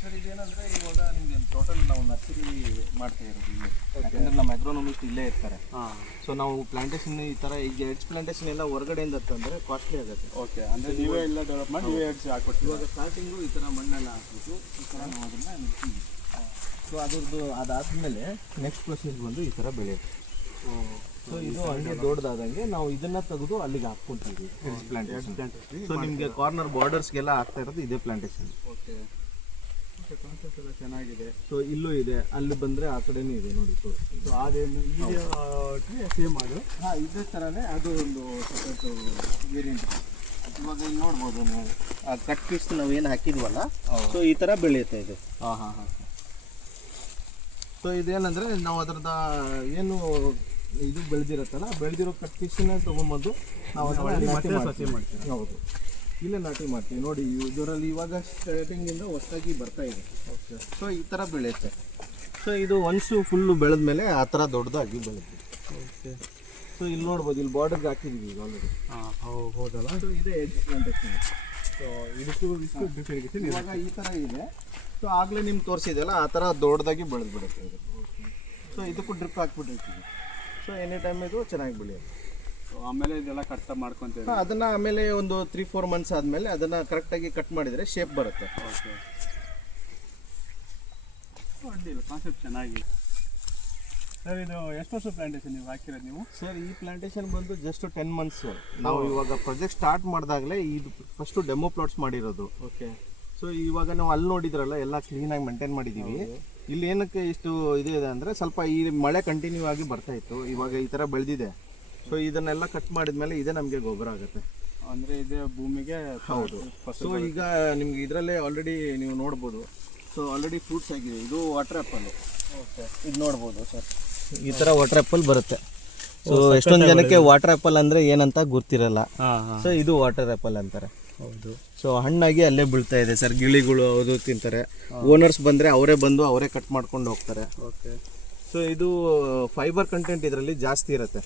Sir ಇದೇನಂದರೆ ಇವಾಗ ನಿಮಗೆ total ನಾವು ನರ್ಸರಿ ಮಾಡ್ತಾ ಇರೋದು ಇಲ್ಲಿ, ಯಾಕಂದರೆ ನಮ್ಮ ಅಗ್ರೋನಮಿಸ್ಟ್ ಇಲ್ಲೇ ಇರ್ತಾರೆ. ಸೊ ನಾವು ಪ್ಲಾಂಟೇಶನ್ ಈ ಥರ ಈಗ ಎಡ್ಸ್ ಪ್ಲಾಂಟೇಶನ್ ಎಲ್ಲ ಹೊರಗಡೆಯಿಂದ ತಂದರೆ ಕಾಸ್ಟ್ಲಿ ಆಗುತ್ತೆ. ಓಕೆ, ಅಂದರೆ ನೀವೇ ಎಲ್ಲ ಡೆವಲಪ್ ಮಾಡಿ ನೀವೇ ಎಡ್ಸ್ ಹಾಕ್ಕೊಡ್ತೀವಿ. ಇವಾಗ ಸ್ಟಾರ್ಟಿಂಗು ಈ ಥರ ಮಣ್ಣೆಲ್ಲ ಹಾಕ್ಬಿಟ್ಟು ಈ ಥರ ನಾವು ಅದನ್ನು ನೆಡ್ತೀವಿ. ಸೊ ಅದ್ರದ್ದು ಅದಾದಮೇಲೆ ನೆಕ್ಸ್ಟ್ ಪ್ರೊಸೆಸ್ ಬಂದು ಈ ಥರ ಬೆಳೆಯುತ್ತೆ. ಸೊ ಇದು ಹಂಗೆ ದೊಡ್ಡದಾದಂಗೆ ನಾವು ಇದನ್ನು ತೆಗೆದು ಅಲ್ಲಿಗೆ ಹಾಕ್ಕೊಂತೀವಿ ಎಡ್ಸ್ ಪ್ಲಾಂಟೇಶನ್. ಸೊ ನಿಮಗೆ ಕಾರ್ನರ್ ಬಾರ್ಡರ್ಸ್ಗೆಲ್ಲ ಆಗ್ತಾ ಇರೋದು ಇದೇ ಪ್ಲಾಂಟೇಶನ್. ಓಕೆ, ಕಾನ್ಸೆಪ್ಟ್ ಎಲ್ಲ ಚೆನ್ನಾಗಿದೆ. ಸೊ ಇಲ್ಲೂ ಇದೆ, ಅಲ್ಲಿ ಬಂದರೆ ಆ ಕಡೆನೂ ಇದೆ ನೋಡಿ. ಸೊ ಅದೇನು ಸೇಮ್ ಅದು ಇದೇ ಥರನೇ ಅದು ಒಂದು ಸಪರೇಟ್ ವೇರಿಯಂಟ್. ಇವಾಗ ಇಲ್ಲಿ ನೋಡ್ಬೋದು ನೀವು ಆ ಕಟ್ ಪೀಸ್ ನಾವು ಏನು ಹಾಕಿದ್ವಲ್ಲ, ಸೊ ಈ ಥರ ಬೆಳೆಯುತ್ತೆ ಇದು. ಸೊ ಇದೇನಂದರೆ ನಾವು ಅದರದ ಏನು ಇದು ಬೆಳೆದಿರುತ್ತಲ್ಲ, ಬೆಳೆದಿರೋ ಕಟ್ ಪೀಸನ್ನೇ ತೊಗೊಂಬಂದು ನಾವು ಅದರಲ್ಲಿ ನಾಟಿ ಮಾಡ್ತೀವಿ. ಹೌದು, ಇಲ್ಲೇ ನಾಟಿ ಮಾಡ್ತೀವಿ ನೋಡಿ. ಇದರಲ್ಲಿ ಇವಾಗ ಸ್ಟಾರ್ಟಿಂಗಿಂದ ಹೊಸದಾಗಿ ಬರ್ತಾ ಇದೆ. ಓಕೆ, ಸೊ ಈ ಥರ ಬೆಳೆಯುತ್ತೆ. ಸೊ ಇದು ಒನ್ಸು ಫುಲ್ಲು ಬೆಳೆದ ಮೇಲೆ ಆ ಥರ ದೊಡ್ಡದಾಗಿ ಬೆಳೆಯುತ್ತೆ. ಓಕೆ, ಸೊ ಇಲ್ಲಿ ನೋಡ್ಬೋದು, ಇಲ್ಲಿ ಬಾರ್ಡರ್ಗೆ ಹಾಕಿದ್ದೀವಿ ಈಗ ಆಲ್ರೆಡಿ. ಹೌದಲ್ಲ. ಸೊ ಇದೇ ಎಡ್ಜ್ ಪ್ಲಾಂಟೇಶನ್. ಸೊ ಇದಕ್ಕೂ ಇವಾಗ ಈ ಥರ ಇದೆ. ಸೊ ಆಗಲೇ ನಿಮ್ಗೆ ತೋರಿಸಿದೆಯಲ್ಲ, ಆ ಥರ ದೊಡ್ಡದಾಗಿ ಬೆಳೆದ್ಬಿಡುತ್ತೆ ಇದು. ಸೊ ಇದಕ್ಕೂ ಡ್ರಿಪ್ ಹಾಕ್ಬಿಟ್ಟಿರ್ತೀವಿ. ಸೊ ಎನಿ ಟೈಮ್ ಇದು ಚೆನ್ನಾಗಿ ಬೆಳೆಯುತ್ತೆ. ಆಮೇಲೆ ಇದೆಲ್ಲ ಕಟ್ ಮಾಡ್ಕೊತೀವಿ. ಅದನ್ನು ಆಮೇಲೆ ಒಂದು 3-4 ಮಂತ್ಸ್ ಆದಮೇಲೆ ಅದನ್ನು ಕರೆಕ್ಟಾಗಿ ಕಟ್ ಮಾಡಿದರೆ ಶೇಪ್ ಬರುತ್ತೆ. ಓಕೆ, ಅಡ್ಡಿಲ್ಲ, ಕಾನ್ಸೆಪ್ಟ್ ಚೆನ್ನಾಗಿದೆ. ಸರ್ ಇದು ಎಷ್ಟು ವರ್ಷ ಪ್ಲಾಂಟೇಶನ್ ನೀವು ಹಾಕಿರೋದು ನೀವು? ಸರ್ ಈ ಪ್ಲಾಂಟೇಶನ್ ಬಂದು ಜಸ್ಟ್ 10 ಮಂತ್ಸು. ನಾವು ಇವಾಗ ಪ್ರಾಜೆಕ್ಟ್ ಸ್ಟಾರ್ಟ್ ಮಾಡಿದಾಗಲೇ ಇದು ಫಸ್ಟು ಡೆಮೋ ಪ್ಲಾಟ್ಸ್ ಮಾಡಿರೋದು. ಓಕೆ, ಸೊ ಇವಾಗ ನಾವು ಅಲ್ಲಿ ನೋಡಿದ್ರಲ್ಲ ಎಲ್ಲ ಕ್ಲೀನಾಗಿ ಮೇಂಟೈನ್ ಮಾಡಿದ್ದೀವಿ. ಇಲ್ಲಿ ಏನಕ್ಕೆ ಇಷ್ಟು ಇದು ಇದೆ ಅಂದರೆ ಸ್ವಲ್ಪ ಈ ಮಳೆ ಕಂಟಿನ್ಯೂ ಆಗಿ ಬರ್ತಾ ಇತ್ತು, ಇವಾಗ ಈ ಥರ ಬೆಳೆದಿದೆ. ಸೊ ಇದನ್ನೆಲ್ಲ ಕಟ್ ಮಾಡಿದ್ಮೇಲೆ ಇದೇ ನಮಗೆ ಗೊಬ್ಬರ ಆಗುತ್ತೆ. ಅಂದರೆ ಇದೇ ಭೂಮಿಗೆ. ಹೌದು. ಸೊ ಈಗ ನಿಮ್ಗೆ ಇದರಲ್ಲೇ ಆಲ್ರೆಡಿ ನೀವು ನೋಡ್ಬೋದು. ಸೊ ಆಲ್ರೆಡಿ ಫ್ರೂಟ್ಸ್ ಆಗಿದೆ. ಇದು ವಾಟರ್ ಆ್ಯಪಲ್ಲು. ಓಕೆ, ಇದು ನೋಡ್ಬೋದು ಸರ್, ಈ ಥರ ವಾಟರ್ ಆ್ಯಪಲ್ ಬರುತ್ತೆ. ಸೊ ಎಷ್ಟೊಂದು ಜನಕ್ಕೆ ವಾಟರ್ ಆ್ಯಪಲ್ ಅಂದರೆ ಏನಂತ ಗೊತ್ತಿರಲ್ಲ. ಸೊ ಇದು ವಾಟರ್ ಆ್ಯಪಲ್ ಅಂತಾರೆ. ಹೌದು. ಸೊ ಹಣ್ಣಾಗಿ ಅಲ್ಲೇ ಬೀಳ್ತಾ ಇದೆ ಸರ್. ಗಿಳಿಗಳು ಅದು ತಿಂತಾರೆ. ಓನರ್ಸ್ ಬಂದರೆ ಅವರೇ ಬಂದು ಅವರೇ ಕಟ್ ಮಾಡ್ಕೊಂಡು ಹೋಗ್ತಾರೆ. ಓಕೆ, ಸೊ ಇದು ಫೈಬರ್ ಕಂಟೆಂಟ್ ಇದರಲ್ಲಿ ಜಾಸ್ತಿ ಇರುತ್ತೆ.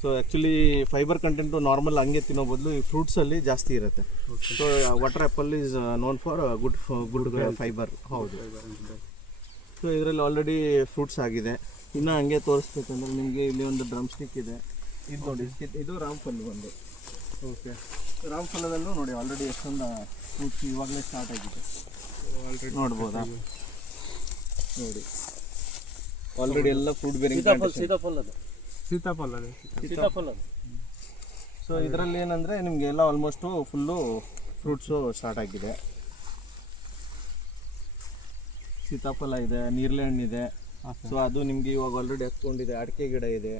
So actually fibre content normal ಹಂಗೆ ತಿನ್ನೋ ಬದಲು ಈ ಫ್ರೂಟ್ಸಲ್ಲಿ ಜಾಸ್ತಿ ಇರುತ್ತೆ. So water apple is known for good fibre. ಹೌದು. ಸೊ ಇದರಲ್ಲಿ ಆಲ್ರೆಡಿ ಫ್ರೂಟ್ಸ್ ಆಗಿದೆ. ಇನ್ನೂ ಹಂಗೆ ತೋರಿಸ್ಬೇಕಂದ್ರೆ ನಿಮಗೆ ಇಲ್ಲಿ ಒಂದು ಡ್ರಮ್ ಸ್ಟಿಕ್ ಇದೆ. ಇದು ನೋಡಿ, ಇದು ರಾಮ್ಫಲ್ ಒಂದು. ಓಕೆ, ರಾಮ್ಫಲದಲ್ಲೂ ನೋಡಿ ಆಲ್ರೆಡಿ ಎಷ್ಟೊಂದು ಫ್ರೂಟ್ಸ್ ಇವಾಗಲೇ ಸ್ಟಾರ್ಟ್ ಆಗಿದೆ. ಆಲ್ರೆಡಿ ನೋಡ್ಬೋದಾ? ನೋಡಿ ಆಲ್ರೆಡಿ ಎಲ್ಲ ಫ್ರೂಟ್ ಬೇರಿಂಗ್. ಸೀತಾಫಲ ಅದು. ಸೊ ಇದರಲ್ಲಿ ಏನಂದರೆ ನಿಮಗೆ ಎಲ್ಲ ಆಲ್ಮೋಸ್ಟು ಫುಲ್ಲು ಫ್ರೂಟ್ಸು ಸ್ಟಾರ್ಟ್ ಆಗಿದೆ. ಸೀತಾಫಲ ಇದೆ, ನೇರಳೆ ಹಣ್ಣಿದೆ. ಸೊ ಅದು ನಿಮಗೆ ಇವಾಗ ಆಲ್ರೆಡಿ ಹತ್ಕೊಂಡಿದೆ. ಅಡಿಕೆ ಗಿಡ ಇದೆ,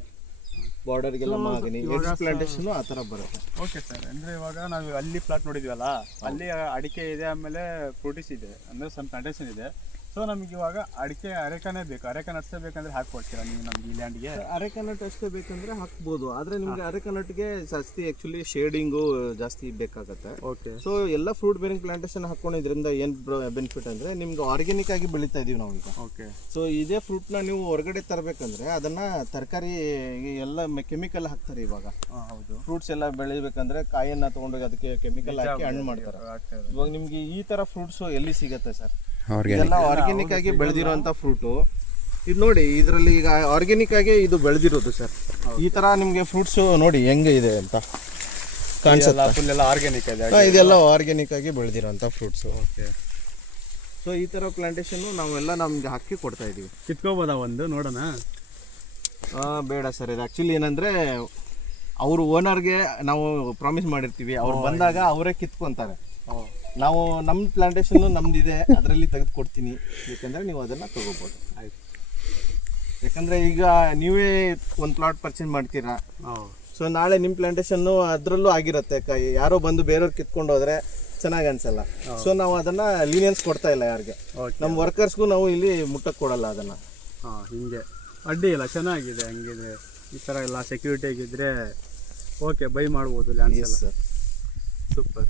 ಬಾರ್ಡರ್ಗೆಲ್ಲ ಮಾಗನಿ. ಪ್ಲಾಂಟೇಶನ್ ಆ ಥರ ಬರುತ್ತೆ. ಓಕೆ ಸರ್, ಅಂದರೆ ಇವಾಗ ನಾವು ಅಲ್ಲಿ ಪ್ಲಾಟ್ ನೋಡಿದ್ವಲ್ಲ, ಅಲ್ಲಿ ಅಡಿಕೆ ಇದೆ, ಆಮೇಲೆ ಫ್ರೂಟಿಸ್ ಇದೆ, ಅಂದರೆ ಸಮ್ ಪ್ಲಾಂಟೇಶನ್ ಇದೆ. ಸೊ ನಮಗೆ ಇವಾಗ ಅರೆಕಾನೇ ಬೇಕು. ಅರೆಕ ನಟ್ಸಬೇಕಂದ್ರೆ ಹಾಕ್ಕೊಡ್ತೀರಾ ನೀವು ನಮ್ಗೆ ಈ ಲ್ಯಾಂಡ್ಗೆ? ಅರೆಕ ನಟ್ ಅಷ್ಟೇ ಬೇಕಂದ್ರೆ ಹಾಕ್ಬೋದು. ಆದರೆ ನಿಮಗೆ ಅರೆಕ ನಟ್ಗೆ ಜಾಸ್ತಿ ಆ್ಯಕ್ಚುಲಿ ಶೇಡಿಂಗು ಜಾಸ್ತಿ ಬೇಕಾಗುತ್ತೆ. ಓಕೆ, ಸೊ ಎಲ್ಲ ಫ್ರೂಟ್ ಬೇರಿಂಗ್ ಪ್ಲಾಂಟೇಶನ್ ಹಾಕ್ಕೊಂಡಿದ್ರಿಂದ ಏನು ಬೆನಿಫಿಟ್ ಅಂದರೆ ನಿಮ್ಗೆ ಆರ್ಗ್ಯಾನಿಕ್ ಆಗಿ ಬೆಳೀತಾ ಇದೀವಿ ನಾವು ಈಗ. ಓಕೆ, ಸೊ ಇದೇ ಫ್ರೂಟ್ನ ನೀವು ಹೊರಗಡೆ ತರಬೇಕಂದ್ರೆ ಅದನ್ನು ತರಕಾರಿ ಎಲ್ಲ ಕೆಮಿಕಲ್ ಹಾಕ್ತಾರೆ ಇವಾಗ. ಹೌದು. ಫ್ರೂಟ್ಸ್ ಎಲ್ಲ ಬೆಳಿಬೇಕಂದ್ರೆ ಕಾಯನ್ನು ತೊಗೊಂಡೋಗಿ ಅದಕ್ಕೆ ಕೆಮಿಕಲ್ ಹಾಕಿ ಹಣ್ಣು ಮಾಡ್ತಾರೆ. ಇವಾಗ ನಿಮಗೆ ಈ ಥರ ಫ್ರೂಟ್ಸು ಎಲ್ಲಿ ಸಿಗುತ್ತೆ ಸರ್? ಇದೆಲ್ಲ ಆರ್ಗ್ಯಾನಿಕ್ ಆಗಿ ಬೆಳೆದಿರುವಂಥ ಫ್ರೂಟು. ಇದು ನೋಡಿ, ಇದರಲ್ಲಿ ಈಗ ಆರ್ಗ್ಯಾನಿಕ್ ಆಗಿ ಇದು ಬೆಳೆದಿರೋದು ಸರ್. ಈ ಥರ ನಿಮಗೆ ಫ್ರೂಟ್ಸು ನೋಡಿ ಹೆಂಗೆ ಇದೆ ಅಂತ ಕಾಣಿಸುತ್ತೆ. ಫುಲ್ ಆರ್ಗ್ಯಾನಿಕ್ ಇದೆ. ಇದೆಲ್ಲ ಆರ್ಗ್ಯಾನಿಕ್ ಆಗಿ ಬೆಳೆದಿರೋಂಥ ಫ್ರೂಟ್ಸು. ಓಕೆ, ಸೊ ಈ ಥರ ಪ್ಲಾಂಟೇಶನ್ನು ನಾವೆಲ್ಲ ನಮ್ಗೆ ಹಾಕಿ ಕೊಡ್ತಾ ಇದ್ದೀವಿ. ಕಿತ್ಕೋಬೋದಾ ಒಂದು ನೋಡೋಣ? ಬೇಡ ಸರ್, ಇದು ಆ್ಯಕ್ಚುಲಿ ಏನಂದರೆ ಅವರು ಓನರ್ಗೆ ನಾವು ಪ್ರಾಮಿಸ್ ಮಾಡಿರ್ತೀವಿ, ಅವ್ರು ಬಂದಾಗ ಅವರೇ ಕಿತ್ಕೊತಾರೆ. ನಾವು ನಮ್ಮ ಪ್ಲಾಂಟೇಶನ್ನು ನಮ್ದಿದೆ, ಅದರಲ್ಲಿ ತೆಗೆದು ಕೊಡ್ತೀನಿ, ಬೇಕಂದರೆ ನೀವು ಅದನ್ನು ತೊಗೋಬೋದು. ಆಯ್ತು. ಯಾಕಂದರೆ ಈಗ ನೀವೇ ಒಂದು ಪ್ಲಾಟ್ ಪರ್ಚೇಸ್ ಮಾಡ್ತೀರಾ. ಸೊ ನಾಳೆ ನಿಮ್ಮ ಪ್ಲಾಂಟೇಶನ್ನು ಅದರಲ್ಲೂ ಆಗಿರುತ್ತೆ. ಯಾರೋ ಬಂದು ಬೇರೆಯವ್ರು ಕಿತ್ಕೊಂಡು ಹೋದರೆ ಚೆನ್ನಾಗಿ ಅನ್ಸಲ್ಲ. ಸೊ ನಾವು ಅದನ್ನು ಲೀನಿಯನ್ಸ್ ಕೊಡ್ತಾ ಇಲ್ಲ ಯಾರಿಗೆ. ನಮ್ಮ ವರ್ಕರ್ಸ್ಗೂ ನಾವು ಇಲ್ಲಿ ಮುಟ್ಟಕ್ಕೆ ಕೊಡಲ್ಲ ಅದನ್ನು. ಹಿಂಗೆ ಅಡ್ಡಿ ಇಲ್ಲ, ಚೆನ್ನಾಗಿದೆ. ಹಂಗಿದ್ರೆ ಈ ಥರ ಎಲ್ಲ ಸೆಕ್ಯೂರಿಟಿ ಆಗಿದ್ದರೆ ಓಕೆ, ಬೈ ಮಾಡ್ಬೋದು ಲ್ಯಾಂಡ್ಸ್ ಎಲ್ಲ. Sir, super.